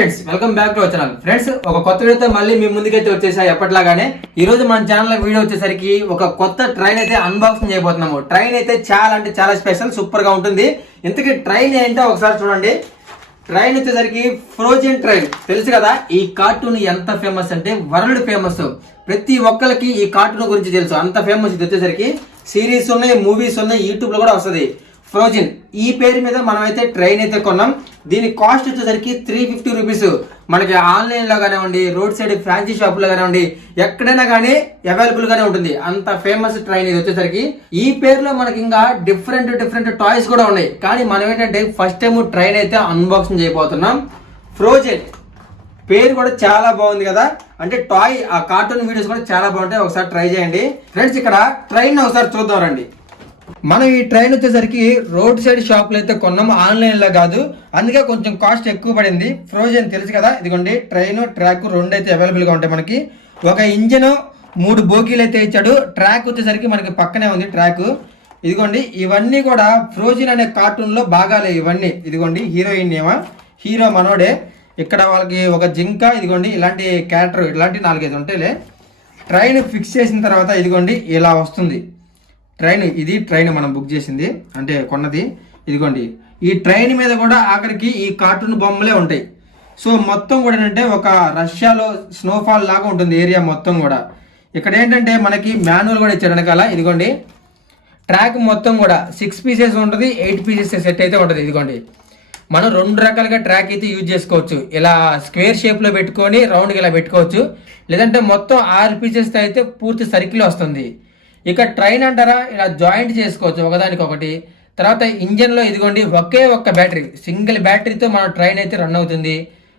Friends, welcome back to our channel. Friends, ఒక కొత్త వీడియోతో మళ్ళీ మీ ముందుకైతే వచ్చేసాయి. ఎప్పటిలాగానే ఈ రోజు మన ఛానల్ వీడియో వచ్చేసరికి ఒక కొత్త ట్రైన్ అయితే అన్బాక్సింగ్ చేయబోతున్నాము. ట్రైన్ అయితే చాలా అంటే చాలా స్పెషల్, సూపర్ గా ఉంటుంది. ఇంతకీ ట్రైన్ ఏంటో ఒకసారి చూడండి. ట్రైన్ వచ్చేసరికి ఫ్రోజన్ ట్రైన్ తెలుసు కదా. ఈ కార్టూన్ ఎంత ఫేమస్ అంటే వరల్డ్ ఫేమస్. ప్రతి ఒక్కరికి ఈ కార్టూన్ గురించి తెలుసు, అంత ఫేమస్. ఇది వచ్చేసరికి సిరీస్ ఉన్నాయి, మూవీస్ ఉన్నాయి, యూట్యూబ్ లో కూడా వస్తుంది. ఫ్రోజన్ ఈ పేరు మీద మనం అయితే ట్రైన్ అయితే కొన్నాం. దీని కాస్ట్ వచ్చేసరికి 350 రూపీస్. మనకి ఆన్లైన్ లో కానివ్వండి, రోడ్ సైడ్ ఫ్యాన్సీ షాప్ లో కానివ్వండి, ఎక్కడైనా కానీ అవైలబుల్ గానే ఉంటుంది. అంత ఫేమస్ ట్రైన్ ఇది వచ్చేసరికి. ఈ పేరులో మనకి ఇంకా డిఫరెంట్ టాయ్స్ కూడా ఉన్నాయి. కానీ మనం ఏంటంటే ఫస్ట్ టైం ట్రైన్ అయితే అన్బాక్సింగ్ చేయబోతున్నాం. ఫ్రోజన్ పేరు కూడా చాలా బాగుంది కదా. అంటే టాయ్ ఆ కార్టూన్ వీడియోస్ కూడా చాలా బాగుంటాయి. ఒకసారి ట్రై చేయండి ఫ్రెండ్స్. ఇక్కడ ట్రైన్ ఒకసారి చూద్దాం రండి. మనం ఈ ట్రైన్ వచ్చేసరికి రోడ్ సైడ్ షాప్ లో అయితే కొన్నాము, ఆన్లైన్ లో కాదు. అందుకే కొంచెం కాస్ట్ ఎక్కువ పడింది. ఫ్రోజన్ తెలుసు కదా. ఇదిగోండి ట్రైన్ ట్రాక్ రెండు అయితే అవైలబుల్ గా ఉంటాయి. మనకి ఒక ఇంజన్ 3 బోగీలు అయితే ఇచ్చాడు. ట్రాక్ వచ్చేసరికి మనకి పక్కనే ఉంది ట్రాక్. ఇదిగోండి ఇవన్నీ కూడా ఫ్రోజన్ అనే కార్టూన్ లో భాగాలే ఇవన్నీ. ఇదిగోండి హీరోయిన్ ఏమో, హీరో మనోడే. ఇక్కడ వాళ్ళకి ఒక జింక, ఇదిగోండి ఇలాంటి క్యారెక్టర్, ఇలాంటి 4-5 ఉంటాయిలే. ట్రైన్ ఫిక్స్ చేసిన తర్వాత ఇదిగోండి ఇలా వస్తుంది ట్రైన్. ఇది ట్రైన్ మనం బుక్ చేసింది అంటే కొన్నది. ఇదిగోండి ఈ ట్రైన్ మీద కూడా ఆఖరికి ఈ కార్టూన్ బొమ్మలే ఉంటాయి. సో మొత్తం కూడా ఏంటంటే ఒక రష్యాలో స్నోఫాల్ లాగా ఉంటుంది ఏరియా మొత్తం కూడా. ఇక్కడ ఏంటంటే మనకి మాన్యువల్ కూడా ఇచ్చాడు వెనకాల. ఇదిగోండి ట్రాక్ మొత్తం కూడా 6 పీసెస్ ఉంటుంది, 8 పీసెస్ సెట్ అయితే ఉంటుంది. ఇదిగోండి మనం 2 రకాలుగా ట్రాక్ అయితే యూజ్ చేసుకోవచ్చు. ఇలా స్క్వేర్ షేప్ లో పెట్టుకొని రౌండ్గా ఇలా పెట్టుకోవచ్చు, లేదంటే మొత్తం 6 పీసెస్ అయితే పూర్తి సర్కిల్ వస్తుంది. ఇక ట్రైన్ అంటారా, ఇలా జాయింట్ చేసుకోవచ్చు ఒకదానికొకటి. తర్వాత ఇంజన్ లో ఇదిగోండి ఒకే ఒక్క బ్యాటరీ, సింగిల్ బ్యాటరీతో మన ట్రైన్ అయితే రన్ అవుతుంది.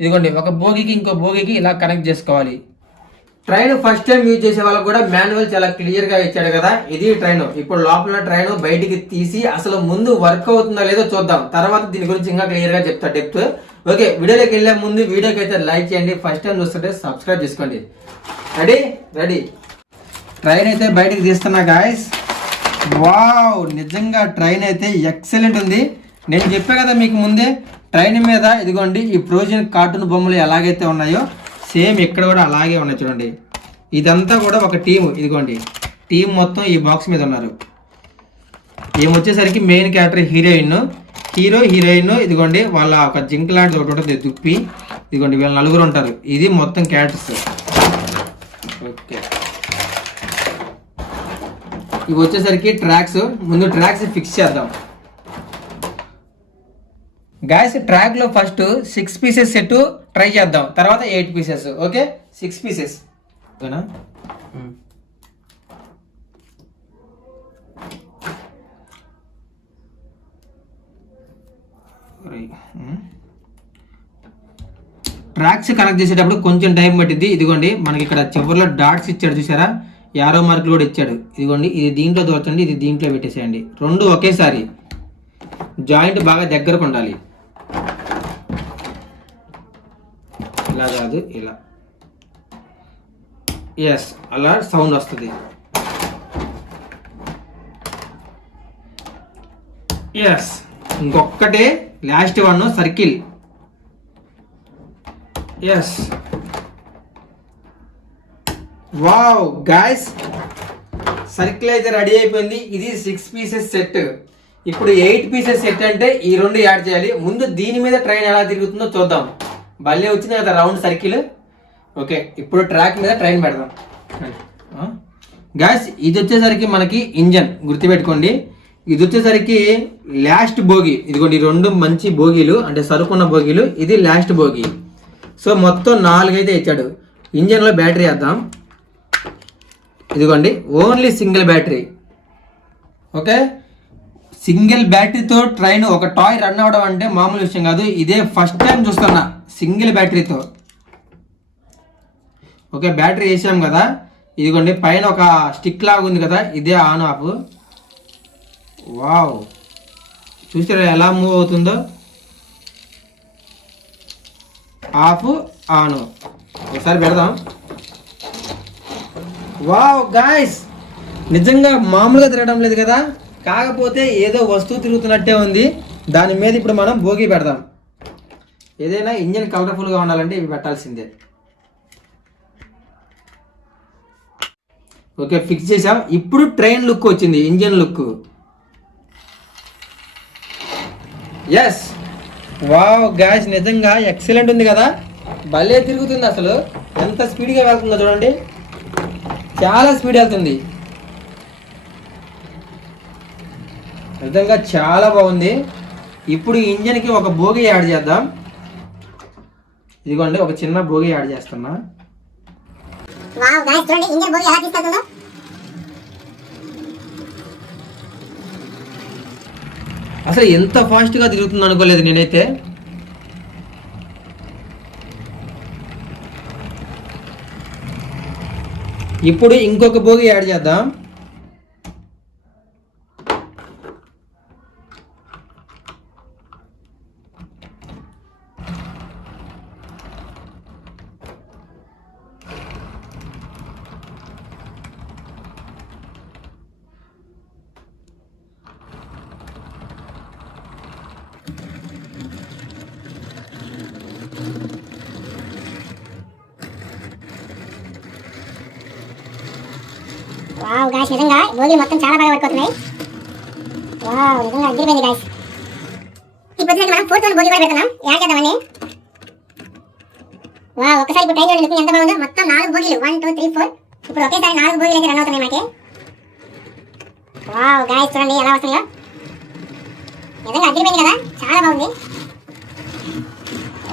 ఇదిగోండి ఒక బోగికి ఇంకో బోగికి ఇలా కనెక్ట్ చేసుకోవాలి. ట్రైన్ ఫస్ట్ టైం యూజ్ చేసే వాళ్ళకి కూడా మాన్యువల్ చాలా క్లియర్ గా ఇచ్చాడు కదా. ఇది ట్రైన్. ఇప్పుడు లోపల ట్రైన్ బయటికి తీసి అసలు ముందు వర్క్ అవుతుందో లేదో చూద్దాం. తర్వాత దీని గురించి ఇంకా క్లియర్ గా చెప్తా డెప్త్. ఓకే, వీడియోలోకి వెళ్ళే ముందు వీడియోకి అయితే లైక్ చేయండి. ఫస్ట్ టైం చూస్తుంటే సబ్స్క్రైబ్ చేసుకోండి. రెడీ ట్రైన్ అయితే బయటికి తీస్తున్నా గాయస్. వావ్, నిజంగా ట్రైన్ అయితే ఎక్సలెంట్ ఉంది. నేను చెప్పా కదా మీకు ముందే, ట్రైన్ మీద ఇదిగోండి ఈ ఫ్రోజన్ కార్టూన్ బొమ్మలు ఎలాగైతే ఉన్నాయో సేమ్ ఇక్కడ కూడా అలాగే ఉన్నాయి చూడండి. ఇదంతా కూడా ఒక టీం. ఇదిగోండి టీం మొత్తం ఈ బాక్స్ మీద ఉన్నారు. ఏమొచ్చేసరికి మెయిన్ క్యారెక్టర్ హీరోయిన్. ఇదిగోండి వాళ్ళ ఒక జింక్ లాంటిది ఒకటి ఉంటుంది దుప్పి. ఇదిగోండి వీళ్ళ 4 ఉంటారు. ఇది మొత్తం క్యారెక్టర్స్. ఓకే, ఇవి వచ్చేసరికి ట్రాక్స్. ముందు ట్రాక్స్ ఫిక్స్ చేద్దాం గాయస్. ట్రాక్ లో ఫస్ట్ 6 పీసెస్ సెట్ ట్రై చేద్దాం, తర్వాత 8 పీసెస్. ఓకే, 6 పీసెస్ ఓకేనా. ట్రాక్స్ కనెక్ట్ చేసేటప్పుడు కొంచెం టైం పట్టింది. ఇదిగోండి మనకి ఇక్కడ చివరిలో డాట్స్ ఇచ్చాడు చూసారా, యారో మార్కులు కూడా ఇచ్చాడు. ఇదిగోండి ఇది దీంట్లో దోచండి, ఇది దీంట్లో పెట్టేసేయండి. 2 ఒకేసారి. జాయింట్ బాగా దగ్గరకు ఉండాలి. ఇలా కాదు, ఇలా. ఎస్, అలా సౌండ్ వస్తుంది. ఎస్, ఇంకొక్కటే last 1 circle. Yes, wow guys, circle అయితే రెడీ అయిపోయింది. ఇది 6 పీసెస్ సెట్. ఇప్పుడు 8 పీసెస్ సెట్ అంటే ఈ 2 యాడ్ చేయాలి. ముందు దీని మీద ట్రైన్ ఎలా తిరుగుతుందో చూద్దాం. భలే వచ్చింది కదా రౌండ్ సర్కిల్. ఓకే, ఇప్పుడు ట్రాక్ మీద ట్రైన్ పెడదాం గాయ్స్. ఇది వచ్చేసరికి మనకి ఇంజన్, గుర్తుపెట్టుకోండి. ఇది వచ్చేసరికి లాస్ట్ బోగి. ఇదిగోండి 2 మంచి బోగీలు, అంటే సరుకున్న బోగీలు. ఇది లాస్ట్ బోగి. సో మొత్తం 4 అయితే ఇచ్చాడు. ఇంజన్ లో బ్యాటరీ వేద్దాం. ఇదిగోండి only single battery. Okay, single బ్యాటరీతో ట్రైన్ ఒక టాయ్ రన్ అవ్వడం అంటే మామూలు విషయం కాదు. ఇదే ఫస్ట్ టైం చూస్తున్నా సింగిల్ బ్యాటరీతో. ఓకే, బ్యాటరీ వేసాం కదా. ఇదిగోండి పైన ఒక స్టిక్ లాగా ఉంది కదా, ఇదే ఆన్ ఆఫ్. వావ్, చూసారా ఎలా మూవ్ అవుతుందో. Of on. ఒకసారి పెడదాం. వావ్ గాయ్స్, నిజంగా మామూలుగా తిరగడం లేదు కదా, కాకపోతే ఏదో వస్తువు తిరుగుతున్నట్టే ఉంది. దాని మీద ఇప్పుడు మనం భోగి పెడదాం. ఏదైనా ఇంజన్ కలర్ఫుల్గా ఉండాలంటే ఇవి పెట్టాల్సిందే. ఓకే, ఫిక్స్ చేసాం. ఇప్పుడు ట్రైన్ లుక్ వచ్చింది, engine look. Yes, wow guys, నిజంగా ఎక్సలెంట్ ఉంది కదా, భలే తిరుగుతుంది. అసలు ఎంత స్పీడ్గా వెళ్తుందో చూడండి, చాలా స్పీడ్ వెళ్తుంది. నిజంగా చాలా బాగుంది. ఇప్పుడు ఇంజన్కి ఒక బోగి యాడ్ చేద్దాం. ఇదిగోండి, ఒక చిన్న బోగి యాడ్ చేస్తున్నా. అసలు ఎంత ఫాస్ట్గా తిరుగుతుంది అనుకోలేదు నేనైతే. ఇప్పుడు ఇంకొక బోగి యాడ్ చేద్దాం. వావ్ గాయ్స్, నిజంగా బోగి మొత్తం చాలా బాగా వర్క్ అవుతున్నాయి. వావ్, నిజంగా అదిరిపోయింది గాయ్స్. ఇప్పుడు మనం ఫోర్త్ వన్ బోగి కూడా పెడుతున్నాం, యాడ్ చేద్దామని. వావ్, ఒకసారి ఇప్పుడు ట్రై చేయండి, లుకింగ్ ఎంత బాగుందో. మొత్తం 4 బోగీలు, 1 2 3 4. ఇప్పుడు ఒకేసారి 4 బోగీలు అయితే రన్ అవుతున్నాయి మనకి. వావ్ గాయ్స్, చూడండి ఎలా వస్తున్నాయో. నిజంగా అదిరిపోయింది కదా, చాలా బాగుంది.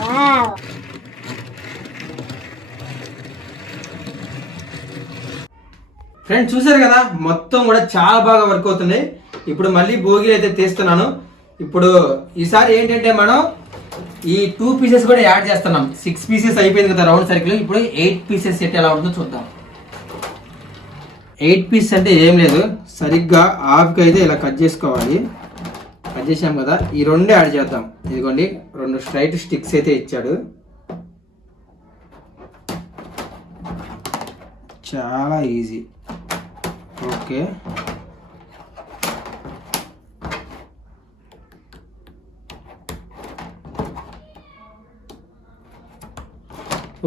వావ్, ఫ్రెండ్స్ చూసారు కదా, మొత్తం కూడా చాలా బాగా వర్క్ అవుతుంది. ఇప్పుడు మళ్ళీ బోగిలు అయితే తీస్తున్నాను. ఇప్పుడు ఈసారి ఏంటంటే మనం ఈ 2 పీసెస్ కూడా యాడ్ చేస్తున్నాం. 6 పీసెస్ అయిపోయింది కదా రౌండ్ సర్కిల్. ఇప్పుడు 8 పీసెస్ సెట్ ఎలా ఉంటుందో చూద్దాం. 8 పీసెస్ అంటే ఏం లేదు, సరిగ్గా హాఫ్కి అయితే ఇలా కట్ చేసుకోవాలి. కట్ చేసాం కదా, ఈ 2 యాడ్ చేద్దాం. ఇదిగోండి, 2 స్ట్రైట్ స్టిక్స్ అయితే ఇచ్చాడు. చాలా ఈజీ. ఓకే,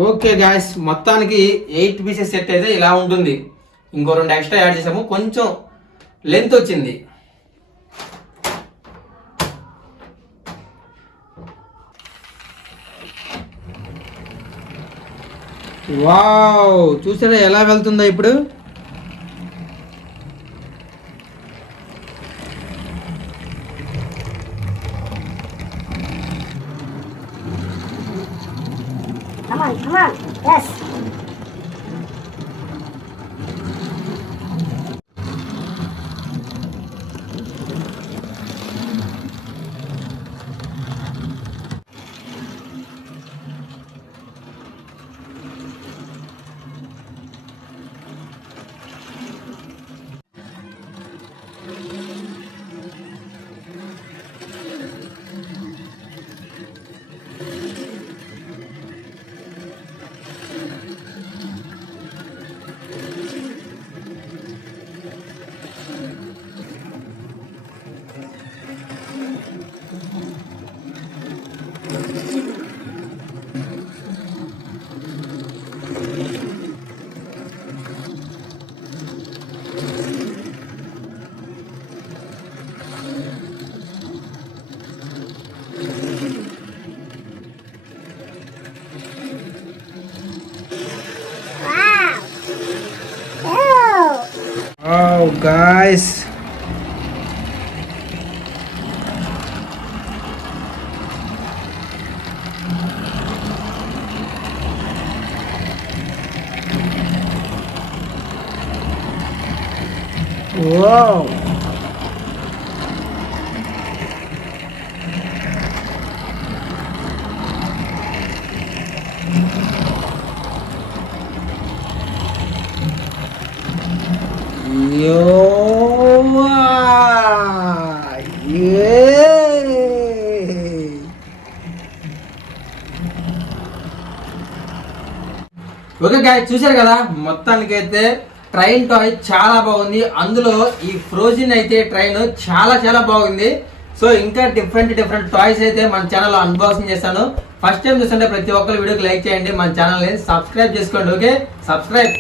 ఓకే గాయస్, మొత్తానికి 8 పీసెస్ సెట్ అయితే ఇలా ఉంటుంది. ఇంకో 2 ఎక్స్ట్రా యాడ్ చేసాము, కొంచెం లెంత్ వచ్చింది. వావ్, చూసారా ఎలా వెళ్తుందో ఇప్పుడు. come on, come on, yes. Wow guys, wow. Okay guys, చూశారు కదా, మొత్తానికి అయితే ట్రైన్ టాయ్ చాలా బాగుంది. అందులో ఈ ఫ్రోజన్ అయితే ట్రైన్ చాలా చాలా బాగుంది. సో ఇంకా డిఫరెంట్ టాయ్స్ అయితే మన ఛానల్లో అన్బాక్సింగ్ చేస్తాను. ఫస్ట్ టైం చూస్తుంటే ప్రతి ఒక్కరు వీడియోకి లైక్ చేయండి, మన ఛానల్ ని సబ్స్క్రైబ్ చేసుకోండి. Okay, subscribe.